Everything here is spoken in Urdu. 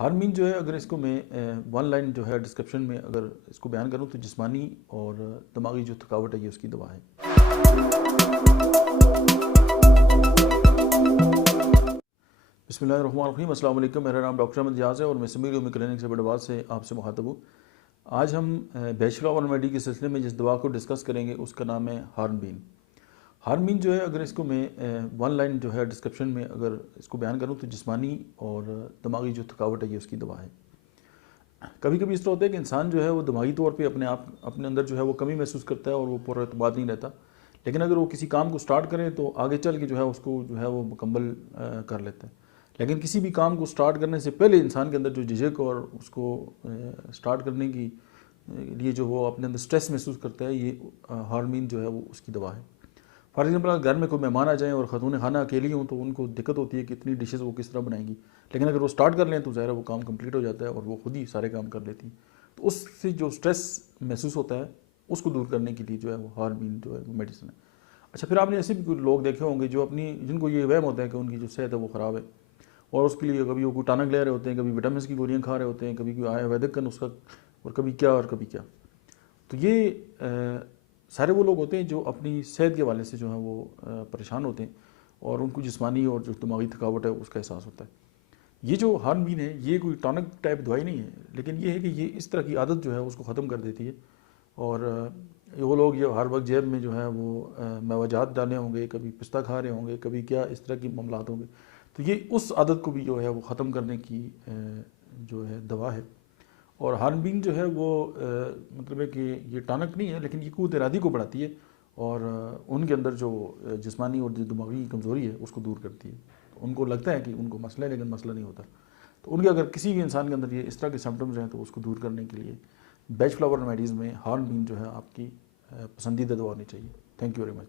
ہارمین جو ہے اگر اس کو میں ون لائن جو ہے ڈسکرپشن میں اگر اس کو بیان کروں تو جسمانی اور دماغی جو تھکاوٹ ہے یہ اس کی دوا ہے۔ بسم اللہ الرحمن الرحیم۔ السلام علیکم، میرا نام ڈاکٹر احمد ریاض ہے اور میں سمیع علوم کلینک سے بڑواز سے آپ سے مخاطب ہوں۔ آج ہم بیچلر آف ریمیڈی کے سلسلے میں جس دوا کو ڈسکس کریں گے اس کا نام ہے ہارمین۔ ہارمین جو ہے اگر اس کو میں ون لائن جو ہے ڈسکرپشن میں اگر اس کو بیان کروں تو جسمانی اور دماغی جو تھکاوٹ ہے یہ اس کی دوا ہے۔ کبھی کبھی اس طرح ہوتا ہے کہ انسان جو ہے وہ دماغی طور پہ اپنے اندر جو ہے وہ کمی محسوس کرتا ہے اور وہ پورا اعتماد نہیں رہتا، لیکن اگر وہ کسی کام کو سٹارٹ کریں تو آگے چل کے جو ہے اس کو جو ہے وہ مکمل کر لیتا ہے۔ لیکن کسی بھی کام کو سٹارٹ کرنے سے پہلے انسان کے اندر جو جھجک اور اس کو سٹارٹ کرنے کی لیے جو وہ اپنے اندر سٹریس محسوس کرتا ہے، یہ ہارمین جو ہے وہ اس کی دوا ہے۔ فار ایگزامپل اگر گھر میں کوئی مہمان آ جائیں اور خاتون خانہ اکیلی ہوں تو ان کو دقت ہوتی ہے کہ اتنی ڈشز وہ کس طرح بنائیں گی، لیکن اگر وہ سٹارٹ کر لیں تو ظاہر ہے وہ کام کمپلیٹ ہو جاتا ہے اور وہ خود ہی سارے کام کر لیتی ہیں۔ تو اس سے جو سٹریس محسوس ہوتا ہے اس کو دور کرنے کے لیے جو ہے وہ ہارمین جو ہے وہ میڈیسن ہے۔ اچھا، پھر آپ نے ایسے بھی کوئی لوگ دیکھے ہوں گے جو جن کو یہ وہم ہوتا ہے کہ ان کی جو صحت ہے وہ خراب ہے اور اس کے لیے کبھی وہ کوئی ٹانک لے رہے ہوتے ہیں، کبھی وٹامنس کی گولیاں کھا رہے ہوتے ہیں، کبھی کوئی آیورویدک کا نسخہ اور کبھی کیا۔ تو یہ سارے وہ لوگ ہوتے ہیں جو اپنی صحت کے حوالے سے جو ہے وہ پریشان ہوتے ہیں اور ان کو جسمانی اور جو دماغی تھکاوٹ ہے اس کا احساس ہوتا ہے۔ یہ جو ہارمین ہے یہ کوئی ٹانک ٹائپ دوائی نہیں ہے، لیکن یہ ہے کہ یہ اس طرح کی عادت جو ہے اس کو ختم کر دیتی ہے۔ اور وہ لوگ یہ ہر وقت جیب میں جو ہے وہ میوہ ڈالے ہوں گے، کبھی پستہ کھا رہے ہوں گے، کبھی کیا اس طرح کی معاملات ہوں گے، تو یہ اس عادت کو بھی جو ہے وہ ختم کرنے کی جو ہے دوا ہے۔ اور ہارمین جو ہے وہ مطلب ہے کہ یہ ٹانک نہیں ہے، لیکن یہ قوت ارادی کو بڑھاتی ہے اور ان کے اندر جو جسمانی اور جو دماغی کمزوری ہے اس کو دور کرتی ہے۔ ان کو لگتا ہے کہ ان کو مسئلہ ہے لیکن مسئلہ نہیں ہوتا، تو ان کے اگر کسی بھی انسان کے اندر یہ اس طرح کے سمپٹمز ہیں تو اس کو دور کرنے کے لیے بیچ فلاور ریمیڈیز میں ہارمین جو ہے آپ کی پسندیدہ دوا ہونی چاہیے۔ Thank you very much.